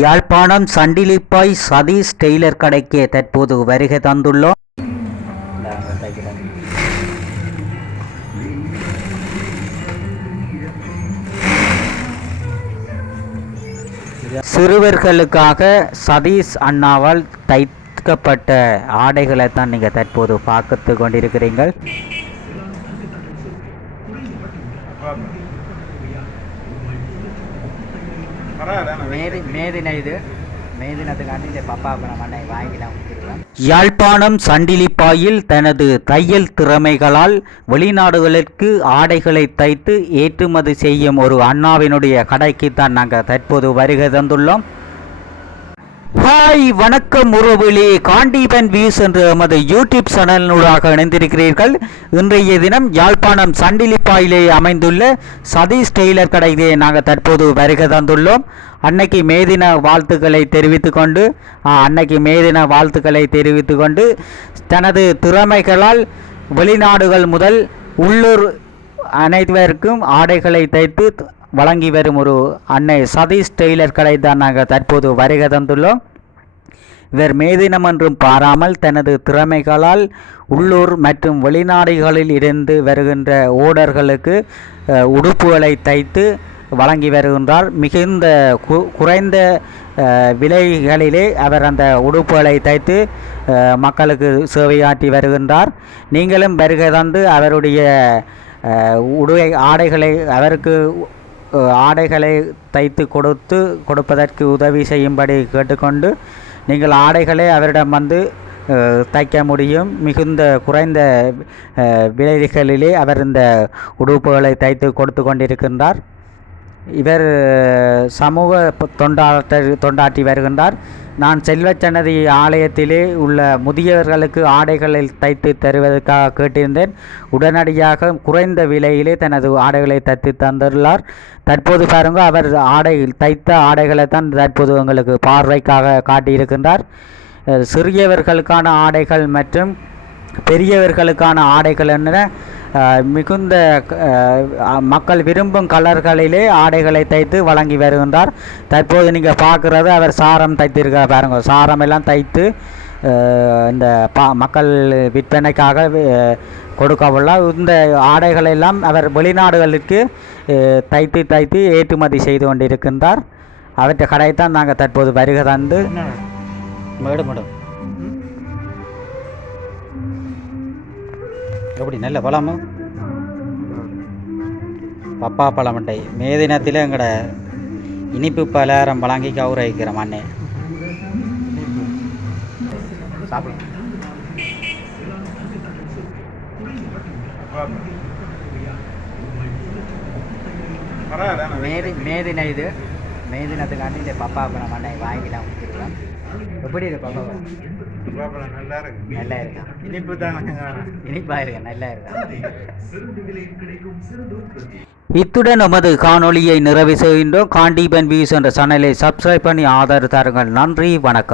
Yazhpanam Sandilipay Satish Taylor கடைக்கு தற்போது வருகை தந்துள்ளோம். சிறுவர்களுக்காக சதீஷ் அண்ணாவால் தைக்கப்பட்ட ஆடைகளை தான் நீங்கள் தற்போது பார்த்து கொண்டிருக்கிறீர்கள். யாழ்ப்பாணம் சண்டிலிப்பாயில் தனது தையல் திறமைகளால் வெளிநாடுகளுக்கு ஆடைகளை தைத்து ஏற்றுமதி செய்யும் ஒரு அண்ணாவினுடைய கடைக்கு தான் நாங்கள் தற்போது வருகை தந்துள்ளோம். ஹாய், வணக்கம் உறவுகளே. காண்டீபன் வியூஸ் என்ற எமது யூடியூப் சேனலினூடாக இணைந்திருக்கிறீர்கள். இன்றைய தினம் யாழ்ப்பாணம் சண்டிலிப்பாயிலே அமைந்துள்ள சதீஷ் டெய்லர் கடையிலே நாங்கள் தற்போது வருகை தந்துள்ளோம். அன்னைக்கு மேதின வாழ்த்துக்களை தெரிவித்து கொண்டு தனது திறமைகளால் வெளிநாடுகள் முதல் உள்ளூர் அனைவருக்கும் ஆடைகளை தைத்து வழங்கி வரும் ஒரு அன்னை சதீஷ் டெய்லர் கடை தான் நாங்கள் தற்போது வருகை தந்துள்ளோம். இவர் மேதினம் என்றும் பாராமல் தனது திறமைகளால் உள்ளூர் மற்றும் வெளிநாடுகளில் இருந்து வருகின்ற ஓடர்களுக்கு உடுப்புகளை தைத்து வழங்கி வருகின்றார். மிகுந்த குறைந்த விலைகளிலே அவர் அந்த உடுப்புகளை தைத்து மக்களுக்கு சேவையாற்றி வருகின்றார். நீங்களும் வருகை தந்து அவருடைய அவருக்கு ஆடைகளை தைத்து கொடுப்பதற்கு உதவி செய்யும்படி கேட்டுக்கொண்டு நீங்கள் ஆடைகளை அவரிடம் வந்து தைக்க முடியும். மிகுந்த குறைந்த விலைகளிலே அவர் இந்த உடுப்புகளை தைத்து கொடுத்து கொண்டிருக்கின்றார். இவர் சமூக தொண்டாற்றி வருகின்றார். நான் செல்வச்சன்னதி ஆலயத்திலே உள்ள முதியவர்களுக்கு ஆடைகளை தைத்து தருவதற்காக கேட்டிருந்தேன். உடனடியாக குறைந்த விலையிலே தனது ஆடைகளை தைத்து தந்துள்ளார். தற்போது பாருங்கள், அவர் தைத்த ஆடைகளை தான் தற்போது எங்களுக்கு பார்வைக்காக காட்டியிருக்கின்றார். சிறியவர்களுக்கான ஆடைகள் மற்றும் பெரியவர்களுக்கான ஆடைகள் என்ற மிகுந்த மக்கள் விரும்பும் கலர்களிலே ஆடைகளை தைத்து வழங்கி வருகின்றார். தற்போது நீங்கள் பார்க்குறது அவர் சாரம் தைத்திருக்கார். பாருங்கள், சாரம் எல்லாம் தைத்து இந்த மக்கள் விற்பனைக்காக கொடுக்கவுள்ள இந்த ஆடைகளெல்லாம் அவர் வெளிநாடுகளுக்கு தைத்து ஏற்றுமதி செய்து கொண்டிருக்கின்றார். அவற்றை கடை தான் நாங்கள் தற்போது வருகை தந்து மேடம் எப்படி நல்ல பழமும் பப்பா பழமட்டை மேதினத்தில் எங்கட இனிப்பு பலகாரம் வழங்கி கௌரவிக்கிறோம் அண்ணே. மேதின இது மேதினத்துக்காண்டி இந்த பப்பா பழம் அண்ணே வாங்கிலாம் கொடுத்துருக்கோம். எப்படி இருக்கு பப்பா பழம்? நல்லா இருக்கா? இனிப்பா இருக்கு, நல்லா இருக்கா? இத்துடன் நமது காணொளியை நிறைவு செய்கின்றோம். காண்டீபன் வியூஸ் என்ற சேனலை சப்ஸ்கிரைப் பண்ணி ஆதரவு தாருங்கள். நன்றி, வணக்கம்.